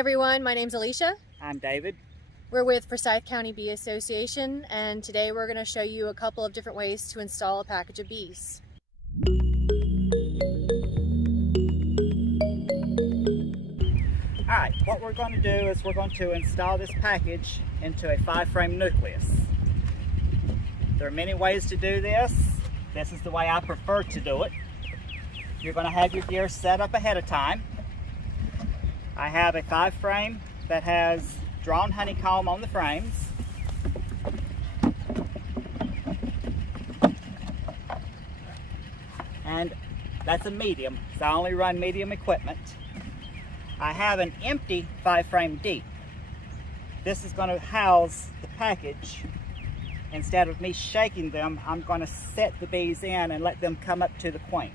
everyone, my name's Alicia. I'm David. We're with Forsyth County Bee Association, and today we're going to show you a couple of different ways to install a package of bees. Alright, what we're going to do is we're going to install this package into a 5-frame nucleus. There are many ways to do this. This is the way I prefer to do it. You're going to have your gear set up ahead of time. I have a 5-frame that has drawn honeycomb on the frames. And that's a medium, so I only run medium equipment. I have an empty 5-frame deep. This is going to house the package. Instead of me shaking them, I'm going to set the bees in and let them come up to the queen.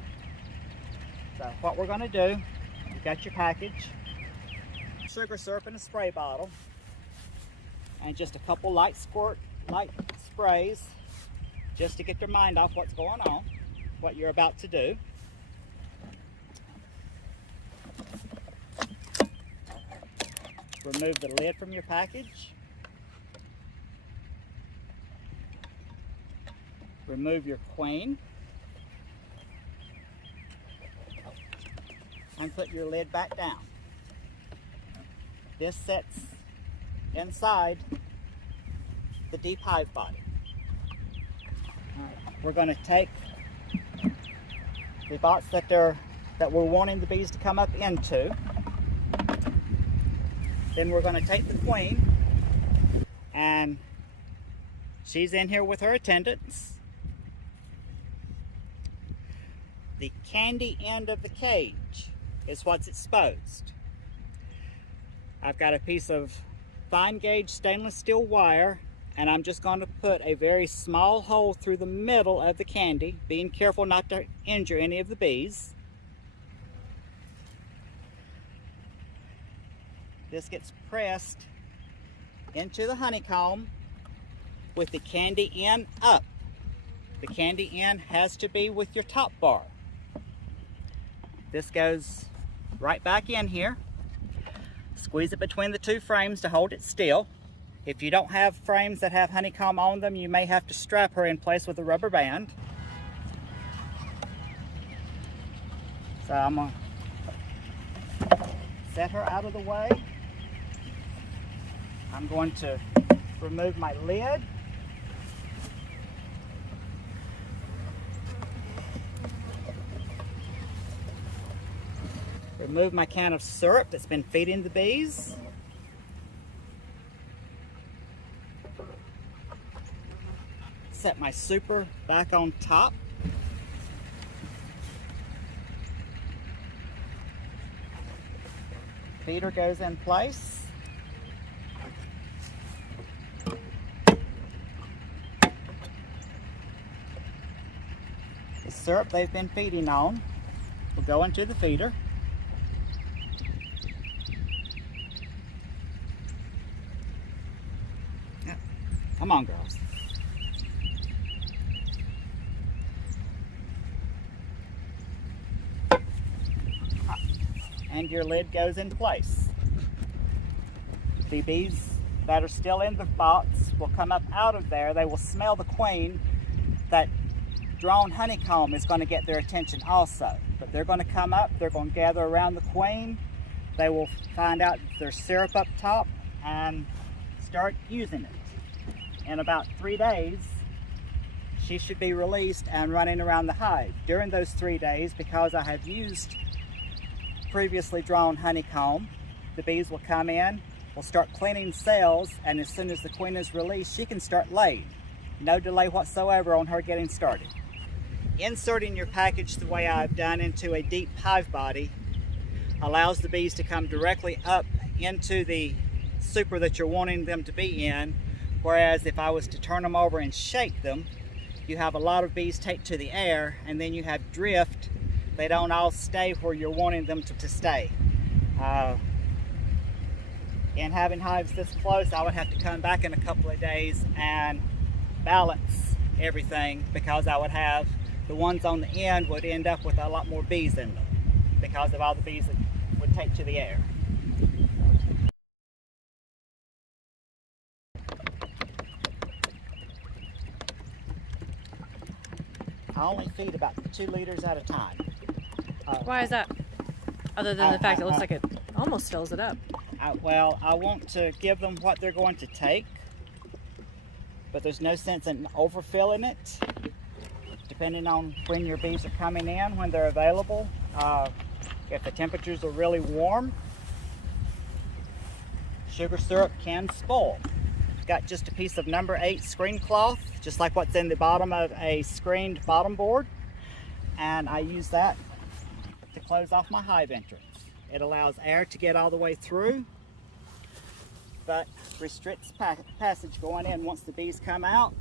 So what we're going to do, you've got your package, sugar syrup in a spray bottle, and just a couple light sprays just to get their mind off what's going on, what you're about to do. Remove the lid from your package. Remove your queen. And put your lid back down. This sits inside the deep hive body. We're going to take the box that we're wanting the bees to come up into. Then we're going to take the queen, and she's in here with her attendants. The candy end of the cage is what's exposed. I've got a piece of fine gauge stainless steel wire, and I'm just going to put a very small hole through the middle of the candy, being careful not to injure any of the bees. This gets pressed into the honeycomb with the candy end up. The candy end has to be with your top bar. This goes right back in here. Squeeze it between the two frames to hold it still. If you don't have frames that have honeycomb on them, you may have to strap her in place with a rubber band. So I'm going to set her out of the way. I'm going to remove my lid. Remove my can of syrup that's been feeding the bees. Set my super back on top. Feeder goes in place. The syrup they've been feeding on will go into the feeder. Come on, girls. And your lid goes in place. The bees that are still in the box will come up out of there. They will smell the queen. That drawn honeycomb is going to get their attention also. But they're going to come up, they're going to gather around the queen. They will find out there's syrup up top and start using it. In about 3 days, she should be released and running around the hive. During those 3 days, because I have used previously drawn honeycomb, the bees will come in, will start cleaning cells, and as soon as the queen is released, she can start laying. No delay whatsoever on her getting started. Inserting your package the way I've done into a deep hive body allows the bees to come directly up into the super that you're wanting them to be in. Whereas if I was to turn them over and shake them, you have a lot of bees take to the air, and then you have drift. They don't all stay where you're wanting them to stay. In having hives this close, I would have to come back in a couple of days and balance everything, because I would have the ones on the end would end up with a lot more bees in them because of all the bees that would take to the air. I only feed about 2 liters at a time. Why is that? Other than the fact it looks like it almost fills it up. Well, I want to give them what they're going to take, but there's no sense in overfilling it, depending on when your bees are coming in, when they're available. If the temperatures are really warm, sugar syrup can spoil. Got just a piece of number 8 screen cloth, just like what's in the bottom of a screened bottom board, and I use that to close off my hive entrance. It allows air to get all the way through, but restricts passage going in. Once the bees come out,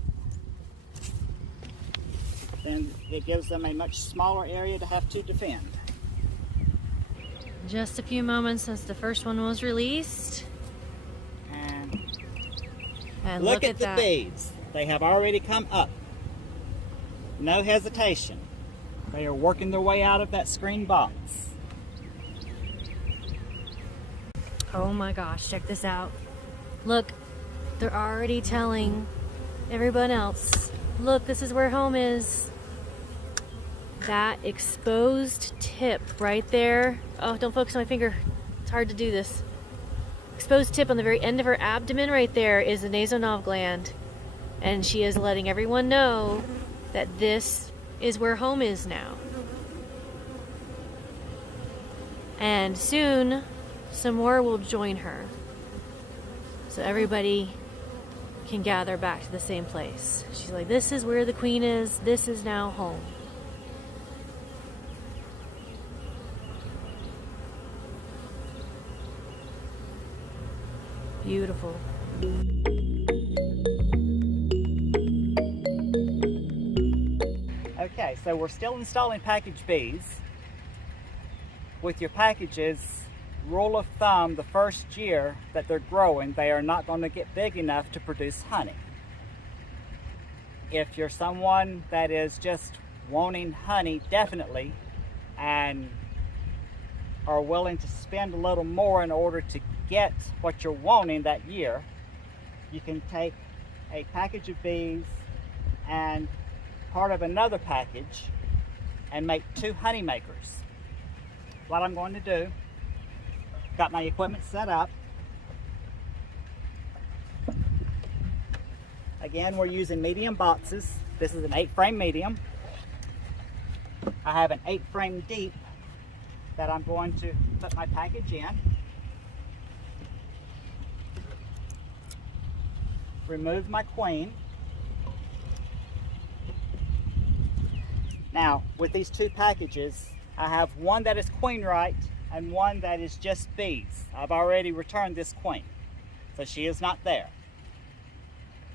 then it gives them a much smaller area to have to defend. Just a few moments since the first one was released. And look at the that. bees. They have already come up. No hesitation. They are working their way out of that screen box. Oh my gosh, check this out. Look, they're already telling everyone else, look, this is where home is. That exposed tip right there. Oh, don't focus on my finger. It's hard to do this. Exposed tip on the very end of her abdomen right there is the nasonov gland. And she is letting everyone know that this is where home is now. And soon, some more will join her. So everybody can gather back to the same place. She's like, this is where the queen is. This is now home. Beautiful. Okay, so we're still installing package bees. With your packages, rule of thumb, the first year that they're growing, they are not going to get big enough to produce honey. If you're someone that is just wanting honey, definitely, and are willing to spend a little more in order to get what you're wanting that year, you can take a package of bees and part of another package and make 2 honey makers. What I'm going to do, got my equipment set up. Again, we're using medium boxes. This is an 8-frame medium. I have an 8-frame deep that I'm going to put my package in. Remove my queen. Now, with these 2 packages, I have one that is queen right and one that is just bees. I've already returned this queen, so she is not there.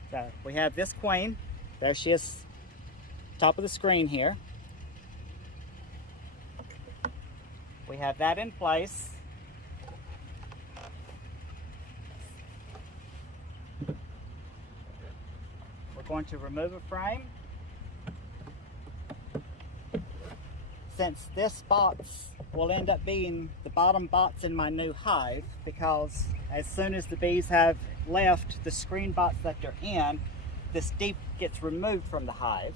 So we have this queen. There she is, top of the screen here. We have that in place. We're going to remove a frame. Since this box will end up being the bottom box in my new hive, because as soon as the bees have left the screen box that they're in, this deep gets removed from the hive.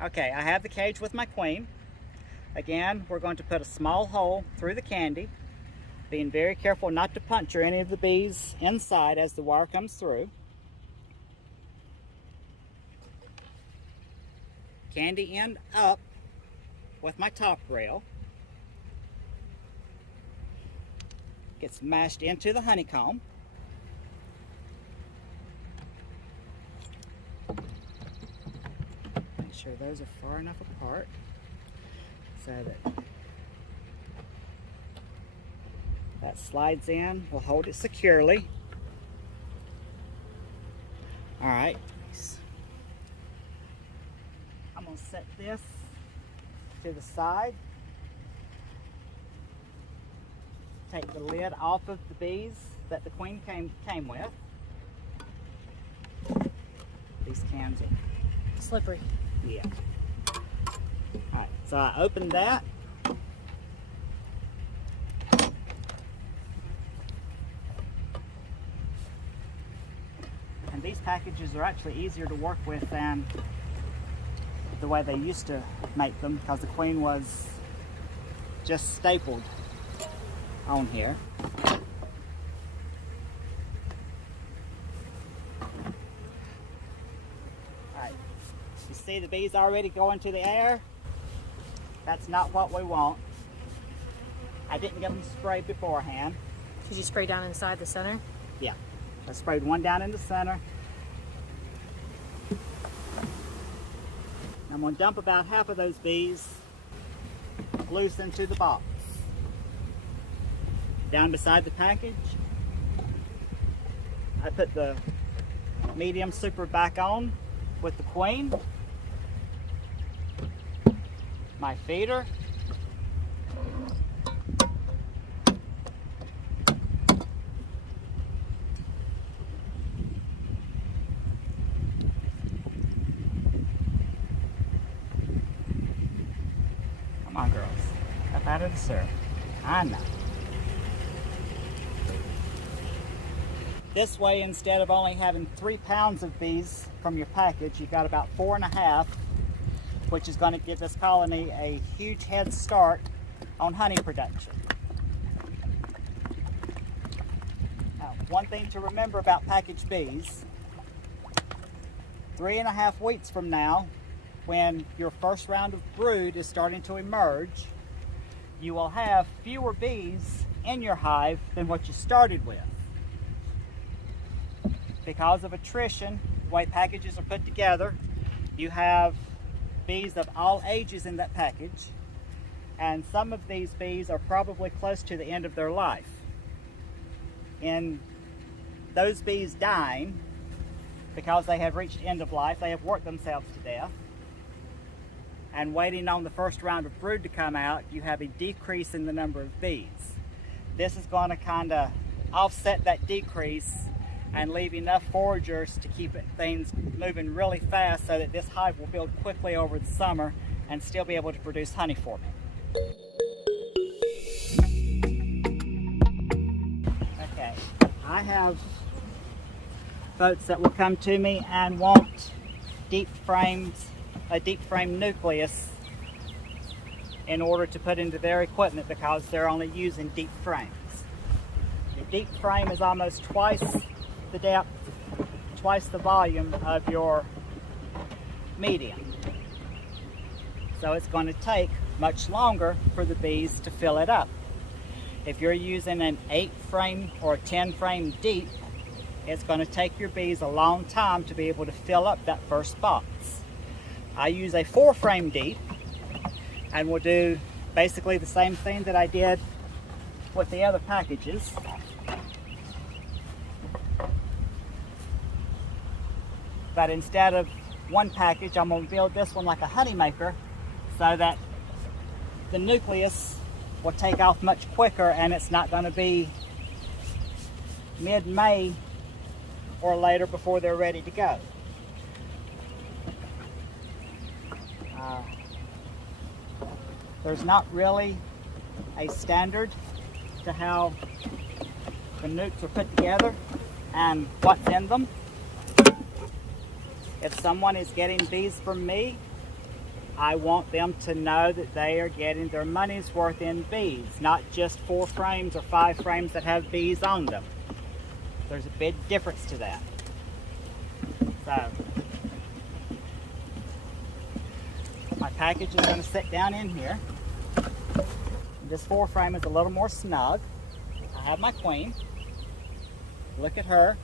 Okay, I have the cage with my queen. Again, we're going to put a small hole through the candy, being very careful not to puncture any of the bees inside as the wire comes through. Candy end up with my top rail. Gets mashed into the honeycomb. Make sure those are far enough apart so that slides in. We'll hold it securely. All right. I'm going to set this to the side. Take the lid off of the bees that the queen came with. These cans are Slippery. yeah. Alright, so I opened that. And these packages are actually easier to work with than the way they used to make them, because the queen was just stapled on here. Alright, you see the bees already going to the air? That's not what we want. I didn't get them sprayed beforehand. Did you spray down inside the center? Yeah, I sprayed one down in the center. I'm going to dump about half of those bees loose into the box. Down beside the package, I put the medium super back on with the queen, my feeder, come on girls, up out of the syrup. I know. This way, instead of only having 3 pounds of bees from your package, you've got about 4.5, which is going to give this colony a huge head start on honey production. Now, one thing to remember about packaged bees, 3.5 weeks from now, when your first round of brood is starting to emerge, you will have fewer bees in your hive than what you started with. Because of attrition, the way packages are put together, you have bees of all ages in that package, and some of these bees are probably close to the end of their life. In those bees dying, because they have reached end of life, they have worked themselves to death, and waiting on the first round of brood to come out, you have a decrease in the number of bees. This is going to kind of offset that decrease and leave enough foragers to keep things moving really fast so that this hive will build quickly over the summer and still be able to produce honey for me. Okay, I have folks that will come to me and want a deep frame nucleus in order to put into their equipment because they're only using deep frames. The deep frame is almost twice the depth, twice the volume of your medium. So it's going to take much longer for the bees to fill it up. If you're using an 8 frame or 10 frame deep, it's going to take your bees a long time to be able to fill up that first box. I use a 4 frame deep and will do basically the same thing that I did with the other packages. But instead of one package, I'm going to build this one like a honey maker so that the nucleus will take off much quicker and it's not going to be mid-May or later before they're ready to go. There's not really a standard to how the nukes are put together and what's in them. If someone is getting bees from me, I want them to know that they are getting their money's worth in bees, not just 4 frames or 5 frames that have bees on them. There's a big difference to that. So, my package is going to sit down in here. This 4 frame is a little more snug. I have my queen. Look at her.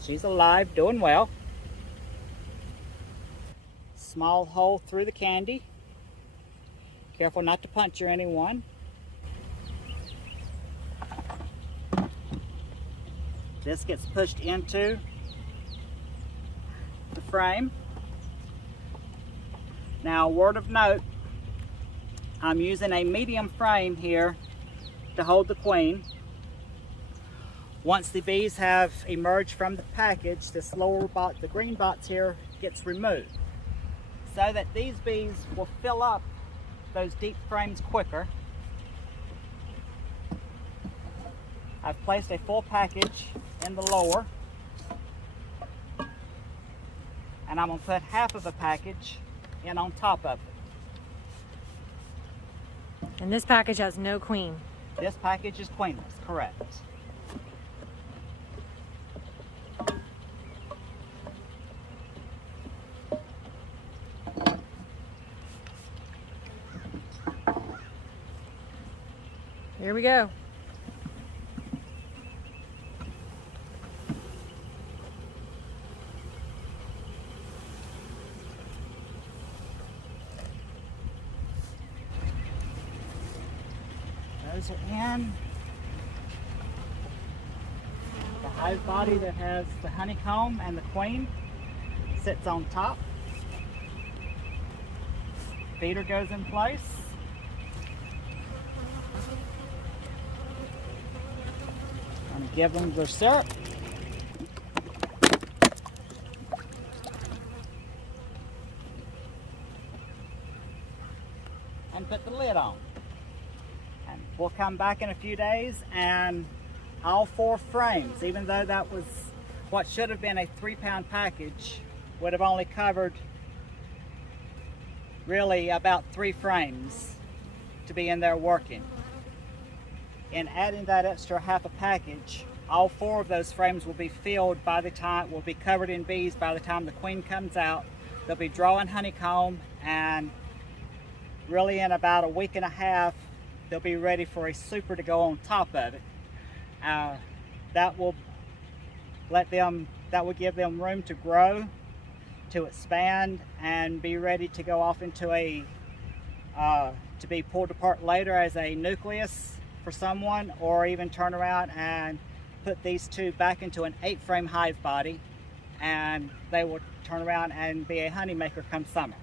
She's alive, doing well. Small hole through the candy. Careful not to puncture anyone. This gets pushed into the frame. Now, word of note, I'm using a medium frame here to hold the queen. Once the bees have emerged from the package, this lower box, the green box here, gets removed, so that these bees will fill up those deep frames quicker. I've placed a full package in the lower, and I'm going to put half of a package in on top of it. And this package has no queen. This package is queenless, correct. Here we go. Those are in. The hive body that has the honeycomb and the queen sits on top. Feeder goes in place. I'm going to give them their syrup. And put the lid on. And we'll come back in a few days and all 4 frames, even though that was what should have been a 3-pound package, would have only covered really about 3 frames to be in there working. In adding that extra half a package, all 4 of those frames will be filled by the time, will be covered in bees by the time the queen comes out. They'll be drawing honeycomb, and really in about a week and a half, they'll be ready for a super to go on top of it. That will give them room to grow, to expand, and be ready to go off into a to be pulled apart later as a nucleus for someone, or even turn around and put these 2 back into an 8-frame hive body, and they will turn around and be a honey maker come summer.